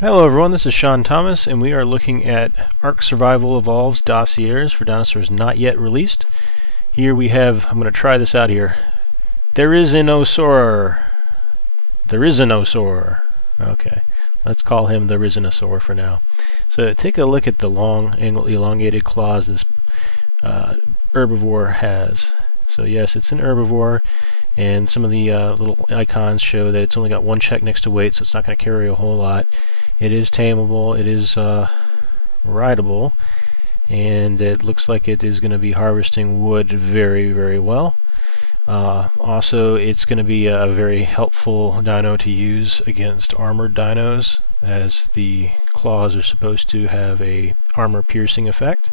Hello everyone, this is Sean Thomas, and we are looking at ARK Survival Evolves dossiers for dinosaurs not yet released. Here we have, I'm going to try this out here, Therizinosaurus. Okay, let's call him the Therizinosaur for now. So take a look at the long, elongated claws this herbivore has. So yes, it's an herbivore, and some of the little icons show that it's only got one check next to weight, so it's not going to carry a whole lot. It is tameable, it is rideable, and it looks like it is going to be harvesting wood very, very well. Also, it's going to be a very helpful dino to use against armored dinos, as the claws are supposed to have a armor piercing effect,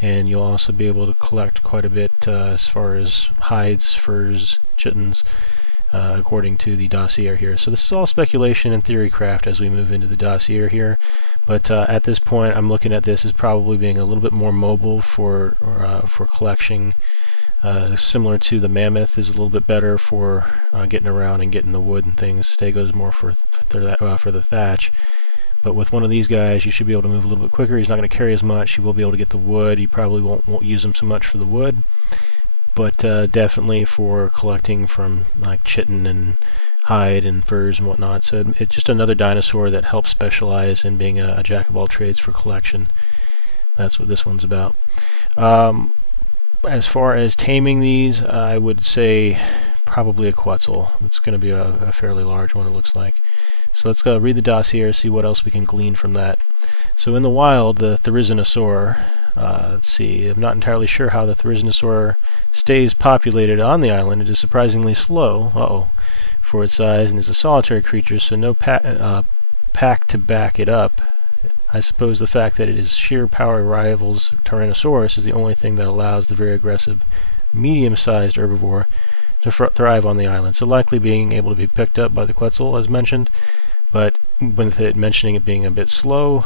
and you'll also be able to collect quite a bit as far as hides, furs, chitons, according to the dossier here. So this is all speculation and theory craft as we move into the dossier here, but at this point I'm looking at this as probably being a little bit more mobile for collection. Similar to the mammoth, is a little bit better for getting around and getting the wood and things. Stego's more for the thatch. But with one of these guys, you should be able to move a little bit quicker. He's not going to carry as much. You will be able to get the wood. You probably won't use him so much for the wood, but definitely for collecting from like chitin and hide and furs and whatnot. So it's just another dinosaur that helps specialize in being a jack of all trades for collection. That's what this one's about. As far as taming these, I would say probably a Quetzal. It's going to be a fairly large one, it looks like. So let's go read the dossier, see what else we can glean from that. So in the wild, the Therizinosaur, let's see, I'm not entirely sure how the Therizinosaur stays populated on the island. It is surprisingly slow, for its size, and is a solitary creature, so no pack to back it up. I suppose the fact that it is sheer power rivals Tyrannosaurus is the only thing that allows the very aggressive, medium-sized herbivore to thrive on the island. So likely being able to be picked up by the Quetzal, as mentioned, but with it mentioning it being a bit slow,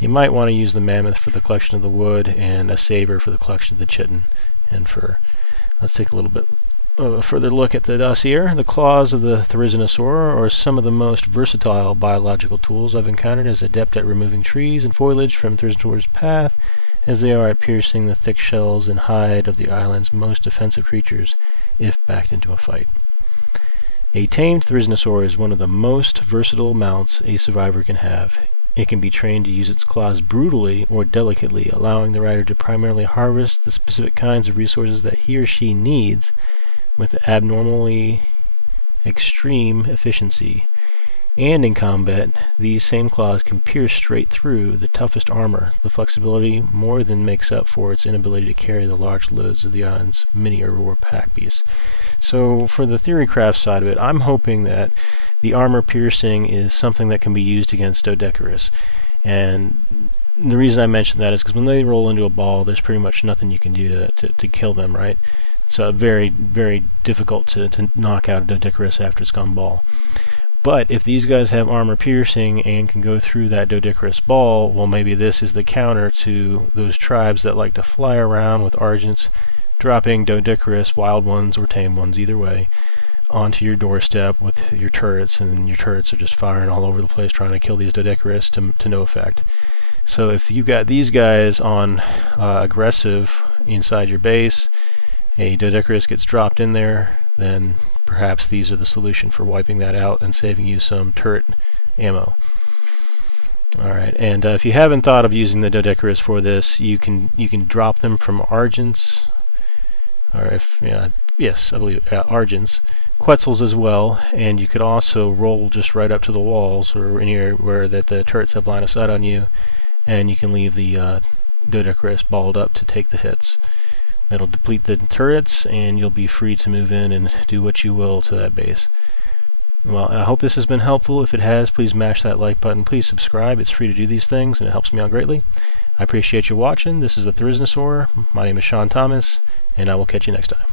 you might want to use the mammoth for the collection of the wood and a saber for the collection of the chitin and fur. Let's take a little bit of a further look at the dossier. The claws of the Therizinosaur are some of the most versatile biological tools I've encountered, as adept at removing trees and foliage from Therizinosaur's path as they are at piercing the thick shells and hide of the island's most defensive creatures if backed into a fight. A tamed Therizinosaur is one of the most versatile mounts a survivor can have. It can be trained to use its claws brutally or delicately, allowing the rider to primarily harvest the specific kinds of resources that he or she needs with abnormally extreme efficiency. And in combat, these same claws can pierce straight through the toughest armor. The flexibility more than makes up for its inability to carry the large loads of the island's mini herbivore pack beasts. So for the theory craft side of it, I'm hoping that the armor piercing is something that can be used against Doedicurus. And the reason I mention that is because when they roll into a ball, there's pretty much nothing you can do to kill them, right? It's very, very difficult to knock out a Doedicurus after it's gone ball. But if these guys have armor piercing and can go through that Doedicurus ball, well, maybe this is the counter to those tribes that like to fly around with argents, dropping Doedicurus, wild ones or tame ones, either way, onto your doorstep with your turrets, and your turrets are just firing all over the place trying to kill these Doedicurus to no effect. So if you got these guys on aggressive inside your base, a Doedicurus gets dropped in there, then perhaps these are the solution for wiping that out and saving you some turret ammo. Alright, and if you haven't thought of using the Doedicurus for this, you can drop them from argents, or if yes, I believe argents, Quetzals as well, and you could also roll just right up to the walls or anywhere that the turrets have line of sight on you, and you can leave the Doedicurus balled up to take the hits. That'll deplete the turrets, and you'll be free to move in and do what you will to that base. Well, I hope this has been helpful. If it has, please mash that like button. Please subscribe. It's free to do these things, and it helps me out greatly. I appreciate you watching. This is the Therizinosaur. My name is Sean Thomas, and I will catch you next time.